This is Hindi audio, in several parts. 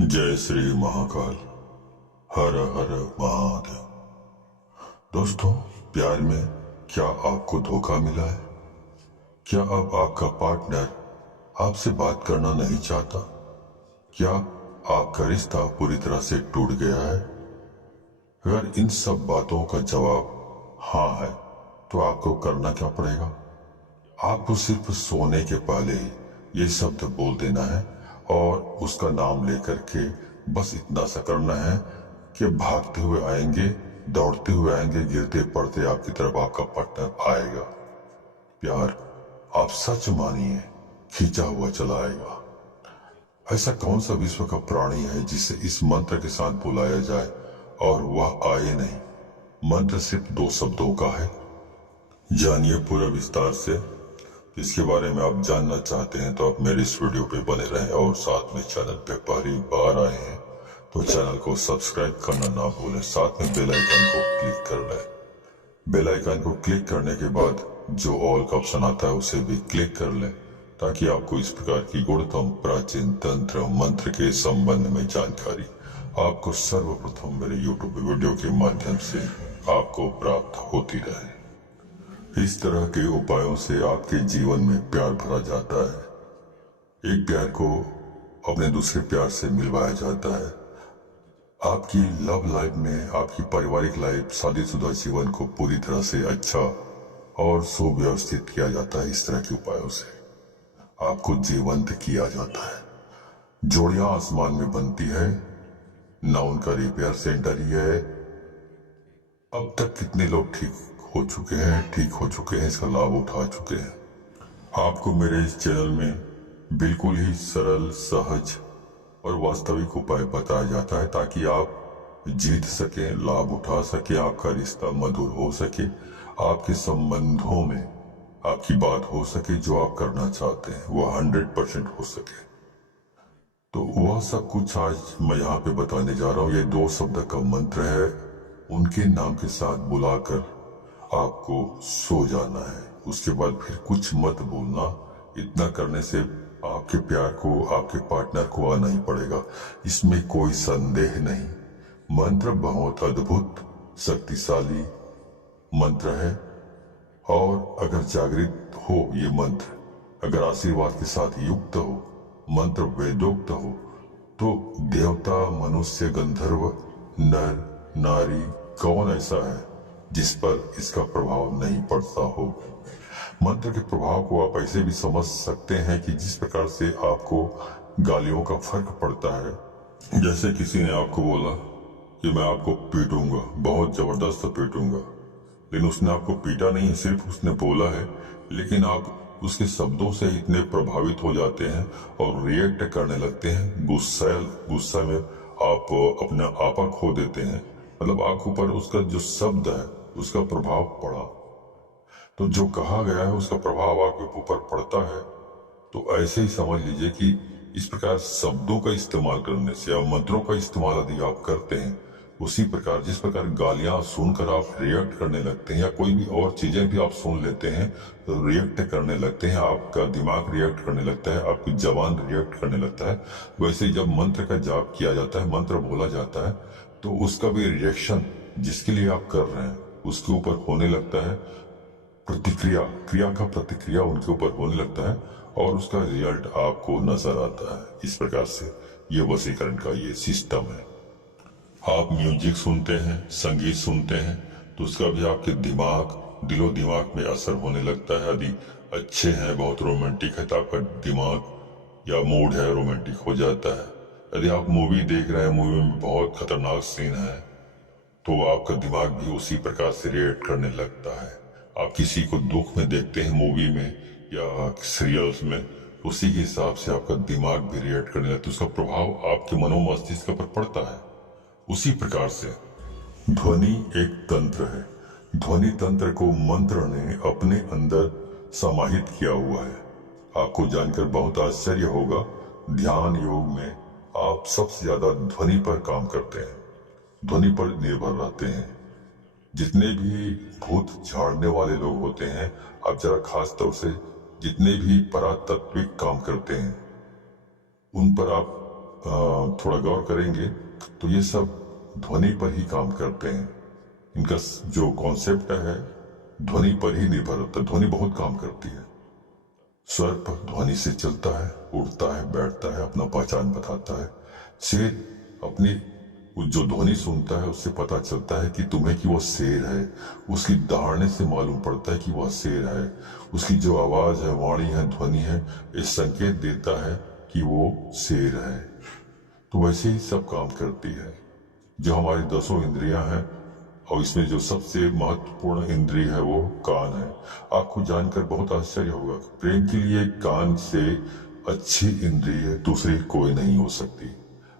जय श्री महाकाल। हर हर महादेव। दोस्तों, प्यार में क्या आपको धोखा मिला है? क्या अब आपका पार्टनर आपसे बात करना नहीं चाहता? क्या आपका रिश्ता पूरी तरह से टूट गया है? अगर इन सब बातों का जवाब हाँ है तो आपको करना क्या पड़ेगा? आपको सिर्फ सोने के पहले ही ये शब्द बोल देना है और उसका नाम लेकर के बस इतना सा करना है कि भागते हुए आएंगे, दौड़ते हुए आएंगे, गिरते पड़ते आपकी तरफ आपका पार्टनर आएगा। प्यार आप सच मानिए खींचा हुआ चला आएगा। ऐसा कौन सा विश्व का प्राणी है जिसे इस मंत्र के साथ बुलाया जाए और वह आए नहीं? मंत्र सिर्फ 2 शब्दों का है। जानिए पूरा विस्तार से। इसके बारे में आप जानना चाहते हैं तो आप मेरे इस वीडियो पे बने रहें और साथ में चैनल पे पहली बार आए हैं तो चैनल को सब्सक्राइब करना ना भूलें, साथ में बेल आइकन को क्लिक कर लें। बेल आइकन को क्लिक करने के बाद जो ऑल का ऑप्शन आता है उसे भी क्लिक कर लें ताकि आपको इस प्रकार की गुणतम प्राचीन तंत्र मंत्र के संबंध में जानकारी आपको सर्वप्रथम मेरे यूट्यूब वीडियो के माध्यम से आपको प्राप्त होती रहे। इस तरह के उपायों से आपके जीवन में प्यार भरा जाता है। एक प्यार को अपने दूसरे प्यार से मिलवाया जाता है। आपकी लव लाइफ में, आपकी पारिवारिक लाइफ, शादीशुदा जीवन को पूरी तरह से अच्छा और सुव्यवस्थित किया जाता है। इस तरह के उपायों से आपको जीवंत किया जाता है। जोड़ियां आसमान में बनती है, ना उनका रिपेयर सेंटर ही है। अब तक कितने लोग ठीक हो चुके हैं, इसका लाभ उठा चुके हैं। आपको मेरे इस चैनल में बिल्कुल ही सरल, सहज और वास्तविक उपाय बताया जाता है ताकि आप जीत सकें, लाभ उठा सके, आपका रिश्ता मधुर हो सके, आपके संबंधों में आपकी बात हो सके, जो आप करना चाहते हैं वह 100% हो सके। तो वह सब कुछ आज मैं यहाँ पे बताने जा रहा हूँ। ये 2 शब्द का मंत्र है। उनके नाम के साथ बुलाकर आपको सो जाना है। उसके बाद फिर कुछ मत बोलना। इतना करने से आपके प्यार को, आपके पार्टनर को आना ही पड़ेगा, इसमें कोई संदेह नहीं। मंत्र बहुत अद्भुत शक्तिशाली मंत्र है और अगर जागृत हो ये मंत्र, अगर आशीर्वाद के साथ युक्त हो, मंत्र वेदोक्त हो, तो देवता, मनुष्य, गंधर्व, नर, नारी, कौन ऐसा है जिस पर इसका प्रभाव नहीं पड़ता हो। मंत्र के प्रभाव को आप ऐसे भी समझ सकते हैं कि जिस प्रकार से आपको गालियों का फर्क पड़ता है। जैसे किसी ने आपको बोला कि मैं आपको पीटूंगा, बहुत जबरदस्त पीटूंगा, लेकिन उसने आपको पीटा नहीं, सिर्फ उसने बोला है, लेकिन आप उसके शब्दों से इतने प्रभावित हो जाते हैं और रिएक्ट करने लगते हैं। गुस्सा में आप अपना आपा खो देते हैं। मतलब आपके ऊपर उसका जो शब्द है उसका प्रभाव पड़ा, तो जो कहा गया है उसका प्रभाव आपके ऊपर पड़ता है। तो ऐसे ही समझ लीजिए कि इस प्रकार शब्दों का इस्तेमाल करने से या मंत्रों का इस्तेमाल यदि आप करते हैं, उसी प्रकार जिस प्रकार गालियां सुनकर आप रिएक्ट करने लगते हैं या कोई भी और चीजें भी आप सुन लेते हैं तो रिएक्ट करने लगते हैं, आपका दिमाग रिएक्ट करने लगता है, आपकी जबान रिएक्ट करने लगता है। वैसे जब मंत्र का जाप किया जाता है, मंत्र बोला जाता है, तो उसका भी रिएक्शन जिसके लिए आप कर रहे हैं उसके ऊपर होने लगता है। प्रतिक्रिया, क्रिया का प्रतिक्रिया उनके ऊपर होने लगता है और उसका रिजल्ट आपको नजर आता है। इस प्रकार से ये वशीकरण का ये सिस्टम है। आप म्यूजिक सुनते हैं, संगीत सुनते हैं, तो उसका भी आपके दिमाग, दिलो दिमाग में असर होने लगता है। यदि अच्छे हैं, बहुत रोमांटिक है, तो आपका दिमाग या मूड है रोमांटिक हो जाता है। यदि आप मूवी देख रहे हैं, मूवी में बहुत खतरनाक सीन है, तो आपका दिमाग भी उसी प्रकार से रिएक्ट करने लगता है। आप किसी को दुख में देखते हैं मूवी में या सीरियल्स में, उसी के हिसाब से आपका दिमाग भी रिएक्ट करने लगता है, उसका प्रभाव आपके मनोमस्तिष्क पर पड़ता है। उसी प्रकार से ध्वनि एक तंत्र है। ध्वनि तंत्र को मंत्र ने अपने अंदर समाहित किया हुआ है। आपको जानकर बहुत आश्चर्य होगा, ध्यान योग में आप सबसे ज्यादा ध्वनि पर काम करते हैं, ध्वनि पर निर्भर रहते हैं। जितने भी भूत झाड़ने वाले लोग होते हैं, आप जरा खास तौर से जितने भी परातात्विक काम करते हैं, उन पर आप थोड़ा गौर करेंगे तो ये सब ध्वनि पर ही काम करते हैं। इनका जो कॉन्सेप्ट है ध्वनि पर ही निर्भर होता है। ध्वनि बहुत काम करती है। स्वर पर ध्वनि से चलता है, उड़ता है, बैठता है, अपना पहचान बताता है। शेर अपनी जो ध्वनि सुनता है उससे पता चलता है कि तुम्हें कि वह शेर है। उसकी दहाड़ने से मालूम पड़ता है कि वह शेर है। उसकी जो आवाज है, वाणी है, ध्वनि है, ये संकेत देता है कि वो शेर है। तो वैसे ही सब काम करती है। जो हमारी 10 इंद्रियां हैं और इसमें जो सबसे महत्वपूर्ण इंद्रिय है वो कान है। आपको जानकर बहुत आश्चर्य होगा, प्रेम के लिए कान से अच्छी इंद्रिय दूसरी कोई नहीं हो सकती।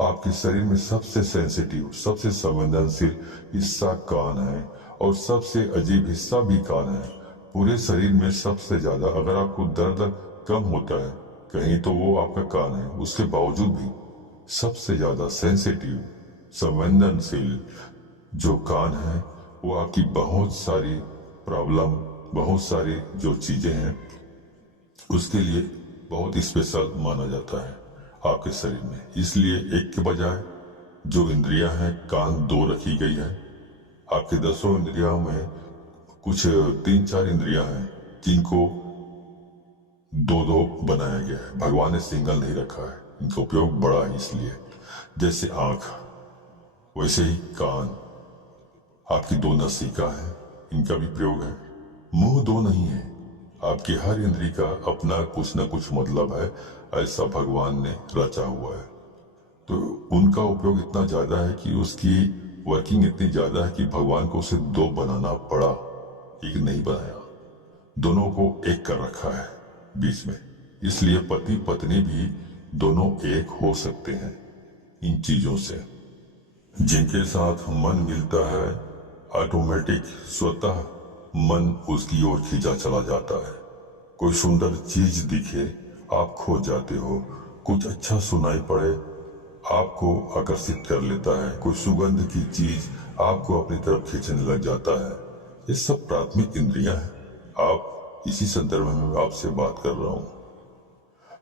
आपके शरीर में सबसे सेंसिटिव, सबसे संवेदनशील हिस्सा कान है और सबसे अजीब हिस्सा भी कान है। पूरे शरीर में सबसे ज्यादा अगर आपको दर्द कम होता है कहीं तो वो आपका कान है। उसके बावजूद भी सबसे ज्यादा सेंसिटिव, संवेदनशील जो कान है वो आपकी बहुत सारी प्रॉब्लम, बहुत सारी जो चीजें हैं उसके लिए बहुत स्पेशल माना जाता है आपके शरीर में। इसलिए एक के बजाय जो इंद्रियां हैं कान 2 रखी गई है। आपके 10 इंद्रियों में कुछ 3-4 इंद्रियां हैं जिनको 2-2 बनाया गया है। भगवान ने सिंगल नहीं रखा है, इनका उपयोग बड़ा है। इसलिए जैसे आंख वैसे ही कान आपकी 2 नसिका है, इनका भी प्रयोग है। मुंह 2 नहीं है। आपकी हर इंद्री का अपना कुछ न कुछ मतलब है, ऐसा भगवान ने रचा हुआ है। तो उनका उपयोग इतना ज्यादा है कि उसकी वर्किंग इतनी ज्यादा है कि भगवान को उसे 2 बनाना पड़ा, एक नहीं बनाया। दोनों को एक कर रखा है बीच में। इसलिए पति पत्नी भी दोनों एक हो सकते हैं इन चीजों से। जिनके साथ मन मिलता है ऑटोमेटिक स्वतः मन उसकी ओर खींचा चला जाता है। कोई सुंदर चीज दिखे आप खो जाते हो। कुछ अच्छा सुनाई पड़े आपको आकर्षित कर लेता है। कोई सुगंध की चीज आपको अपनी तरफ खींचने लग जाता है। ये सब प्राथमिक इंद्रियां हैं। आप इसी संदर्भ में आपसे बात कर रहा हूं।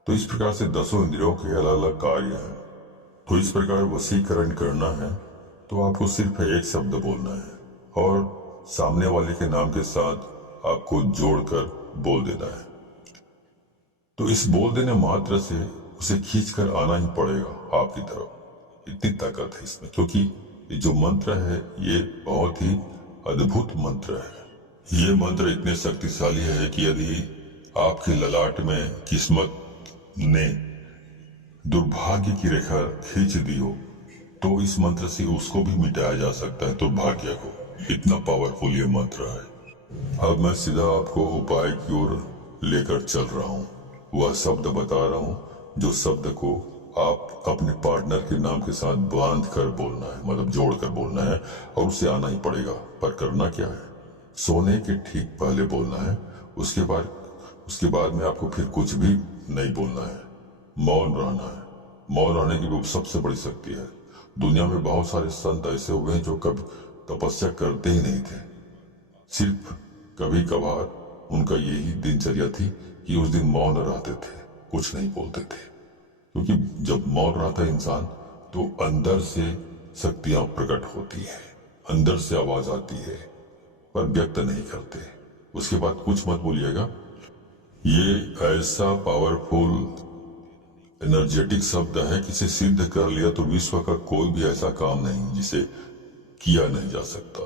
तो इस प्रकार से 10 इंद्रियों के अलग अलग कार्य हैं। तो इस प्रकार वशीकरण करना है तो आपको सिर्फ एक शब्द बोलना है और सामने वाले के नाम के साथ आपको जोड़कर बोल देना है। तो इस बोल देने मात्र से उसे खींचकर आना ही पड़ेगा आपकी तरफ। इतनी ताकत है इसमें, क्योंकि ये जो मंत्र है ये बहुत ही अद्भुत मंत्र है। ये मंत्र इतने शक्तिशाली है कि यदि आपके ललाट में किस्मत ने दुर्भाग्य की रेखा खींच दी हो तो इस मंत्र से उसको भी मिटाया जा सकता है, दुर्भाग्य को। इतना पावरफुल ये मंत्र है। अब मैं सीधा आपको उपाय की ओर लेकर चल रहा हूँ। वह शब्द बता रहा हूँ जो शब्द को आप अपने पार्टनर के नाम के साथ बांध कर बोलना है, मतलब जोड़ कर बोलना है और उसे आना ही पड़ेगा। पर करना क्या है, सोने के ठीक पहले बोलना है। उसके बाद में आपको फिर कुछ भी नहीं बोलना है, मौन रहना है। मौन रहने की वो सबसे बड़ी शक्ति है। दुनिया में बहुत सारे संत ऐसे हुए हैं जो कभी तपस्या करते ही नहीं थे। सिर्फ कभी कभार उनका यही दिनचर्या थी कि उस दिन मौन रहते थे, कुछ नहीं बोलते थे। क्योंकि जब मौन रहता है इंसान तो अंदर से शक्तियां प्रकट होती है, अंदर से आवाज आती है, पर व्यक्त नहीं करते। उसके बाद कुछ मत बोलिएगा। ये ऐसा पावरफुल एनर्जेटिक शब्द है कि इसे सिद्ध कर लिया तो विश्व का कोई भी ऐसा काम नहीं जिसे किया नहीं जा सकता।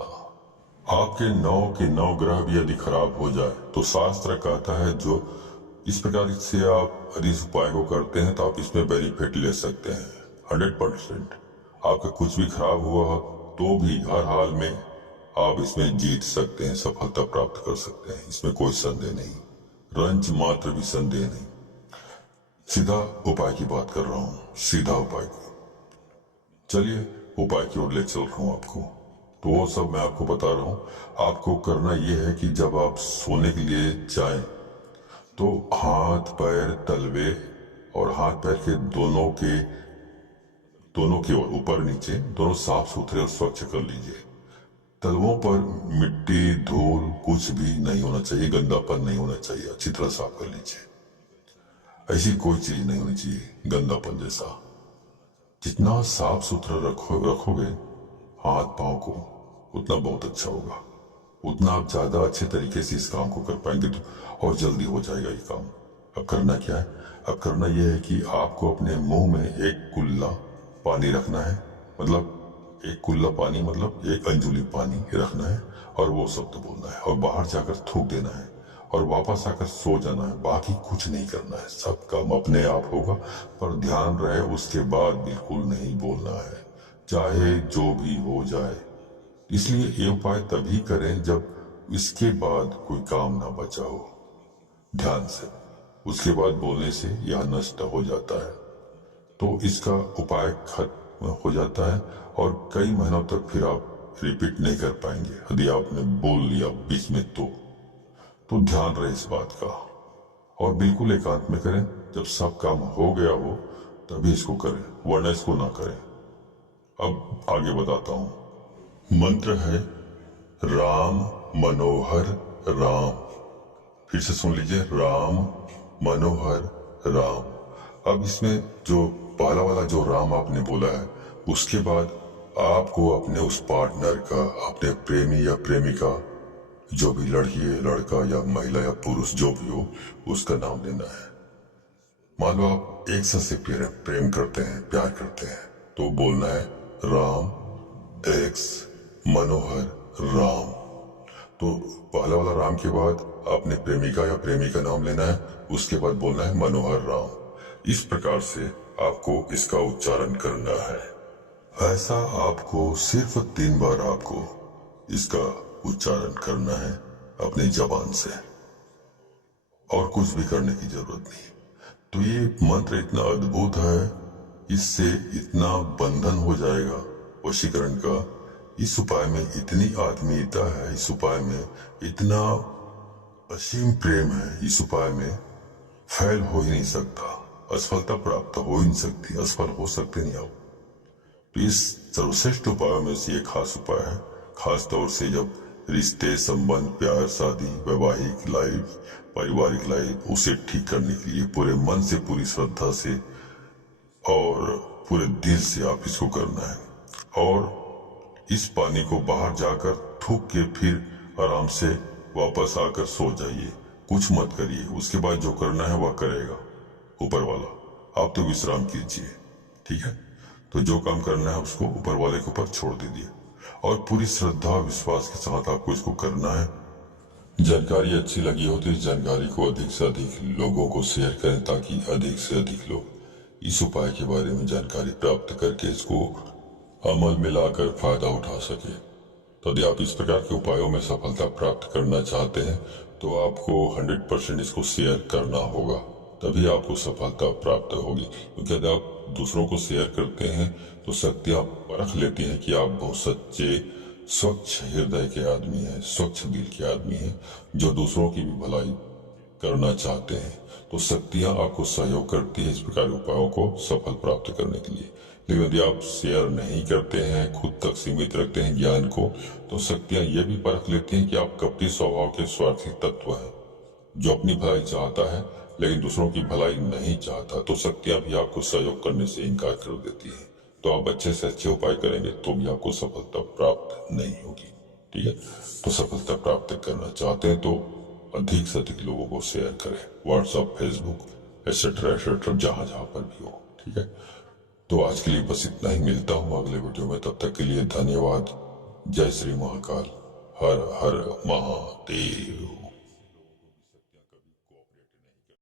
आपके 9 के 9 ग्रह भी यदि खराब हो जाए तो शास्त्र कहता है जो इस प्रकार से आप यदि इस उपाय को करते हैं तो आप इसमें बेनिफिट ले सकते हैं 100%। आपका कुछ भी खराब हुआ तो भी हर हाल में आप इसमें जीत सकते हैं, सफलता प्राप्त कर सकते हैं। इसमें कोई संदेह नहीं, रंच मात्र भी संदेह नहीं। सीधा उपाय की बात कर रहा हूं, सीधा उपाय की। चलिए उपाय की ओर ले चल रहा हूं आपको। तो वो सब मैं आपको बता रहा हूं। आपको करना यह है कि जब आप सोने के लिए जाएं तो हाथ पैर तलवे और हाथ पैर के दोनों के ओर ऊपर नीचे दोनों साफ सुथरे और स्वच्छ कर लीजिए। तलवों पर मिट्टी धूल कुछ भी नहीं होना चाहिए, गंदापन नहीं होना चाहिए। अच्छी तरह साफ कर लीजिए। ऐसी कोई चीज नहीं होनी चाहिए गंदापन जैसा। जितना साफ सुथरा रखोगे हाथ पांव को, उतना बहुत अच्छा होगा, उतना आप ज्यादा अच्छे तरीके से इस काम को कर पाएंगे तो और जल्दी हो जाएगा ये काम। अब करना क्या है? अब करना यह है कि आपको अपने मुंह में एक कुल्ला पानी रखना है, मतलब एक कुल्ला पानी मतलब एक अंजुली पानी रखना है और वो शब्द बोलना है और बाहर जाकर थूक देना है और वापस आकर सो जाना है। बाकी कुछ नहीं करना है, सब काम अपने आप होगा। पर ध्यान रहे उसके बाद बिल्कुल नहीं बोलना है, चाहे जो भी हो जाए। इसलिए ये उपाय तभी करें जब इसके बाद कोई काम ना बचा हो। ध्यान से उसके बाद बोलने से यह नष्ट हो जाता है, तो इसका उपाय खत्म हो जाता है और कई महीनों तक फिर आप रिपीट नहीं कर पाएंगे यदि आपने बोल लिया बीच में तो ध्यान रहे इस बात का। और बिल्कुल एकांत में करें, जब सब काम हो गया हो तभी इसको करें, वरना इसको ना करें। अब आगे बताता हूं। मंत्र है राम मनोहर राम। फिर से सुन लीजिए, राम मनोहर राम। अब इसमें जो पहला वाला जो राम आपने बोला है, उसके बाद आपको अपने उस पार्टनर का, अपने प्रेमी या प्रेमिका, जो भी लड़की है, लड़का या महिला या पुरुष जो भी हो, उसका नाम लेना है। मान लो आप एक से प्रेम करते हैं, प्यार करते हैं, तो बोलना है राम एक्स मनोहर राम। तो पहला वाला राम के बाद आपने प्रेमिका या प्रेमी का नाम लेना है, उसके बाद बोलना है मनोहर राम। इस प्रकार से आपको इसका उच्चारण करना है। ऐसा आपको सिर्फ 3 बार आपको इसका उच्चारण करना है अपनी जबान से, और कुछ भी करने की जरूरत नहीं। तो ये मंत्र इतना अद्भुत है, इससे इतना बंधन हो जाएगा वशीकरण का। इस उपाय में इतनी आत्मीयता है, इस उपाय में इतना असीम प्रेम है, इस उपाय में फैल हो ही नहीं सकता, असफलता प्राप्त हो ही नहीं सकती, असफल हो सकते नहीं आप। तो इस सर्वश्रेष्ठ उपायों में से ये खास उपाय है, खास तौर से जब रिश्ते, संबंध, प्यार, शादी, वैवाहिक लाइफ, पारिवारिक लाइफ, उसे ठीक करने के लिए पूरे मन से, पूरी श्रद्धा से और पूरे दिल से आप इसको करना है। और इस पानी को बाहर जाकर थूक के फिर आराम से वापस आकर सो जाइए, कुछ मत करिए। उसके बाद जो करना है वह करेगा ऊपर वाला, आप तो विश्राम कीजिए, ठीक है। तो जो काम करना है उसको ऊपर वाले के ऊपर छोड़ दीजिए और पूरी श्रद्धा विश्वास के साथ आपको इसको करना है। जानकारी अच्छी लगी हो तो इस जानकारी को अधिक से अधिक लोगों को शेयर करें, ताकि अधिक से अधिक लोग इस उपाय के बारे में जानकारी प्राप्त करके इसको अमल में लाकर फायदा उठा सके। तो यदि आप इस प्रकार के उपायों में सफलता प्राप्त करना चाहते हैं तो आपको 100% इसको शेयर करना होगा, तभी आपको सफलता प्राप्त होगी। क्योंकि यदि आप दूसरों को शेयर करते हैं तो शक्तियां परख लेती हैं कि आप बहुत सच्चे, स्वच्छ हृदय के आदमी हैं, स्वच्छ दिल के आदमी हैं, जो दूसरों की भी भलाई करना चाहते हैं। तो शक्तियां आपको सहयोग करती है इस प्रकार के उपायों को सफल प्राप्त करने के लिए। लेकिन यदि आप शेयर नहीं करते हैं, खुद तक सीमित रखते हैं ज्ञान को, तो शक्तियां ये भी परख लेती हैं कि आप कपटी स्वभाव के स्वार्थी तत्व हैं, जो अपनी भलाई चाहता है लेकिन दूसरों की भलाई नहीं चाहता। तो शक्तियां भी आपको सहयोग करने से इनकार कर देती है। तो आप अच्छे से अच्छे उपाय करेंगे तो भी आपको सफलता प्राप्त नहीं होगी, ठीक है। तो सफलता प्राप्त करना चाहते हैं तो अधिक से अधिक लोगों को शेयर करें, व्हाट्सएप, फेसबुक, एक्सेट्रा एक्सेट्रा, जहां जहां पर भी हो, ठीक है। तो आज के लिए बस इतना ही, मिलता हूँ अगले वीडियो में, तब तक के लिए धन्यवाद। जय श्री महाकाल, हर हर महादेव।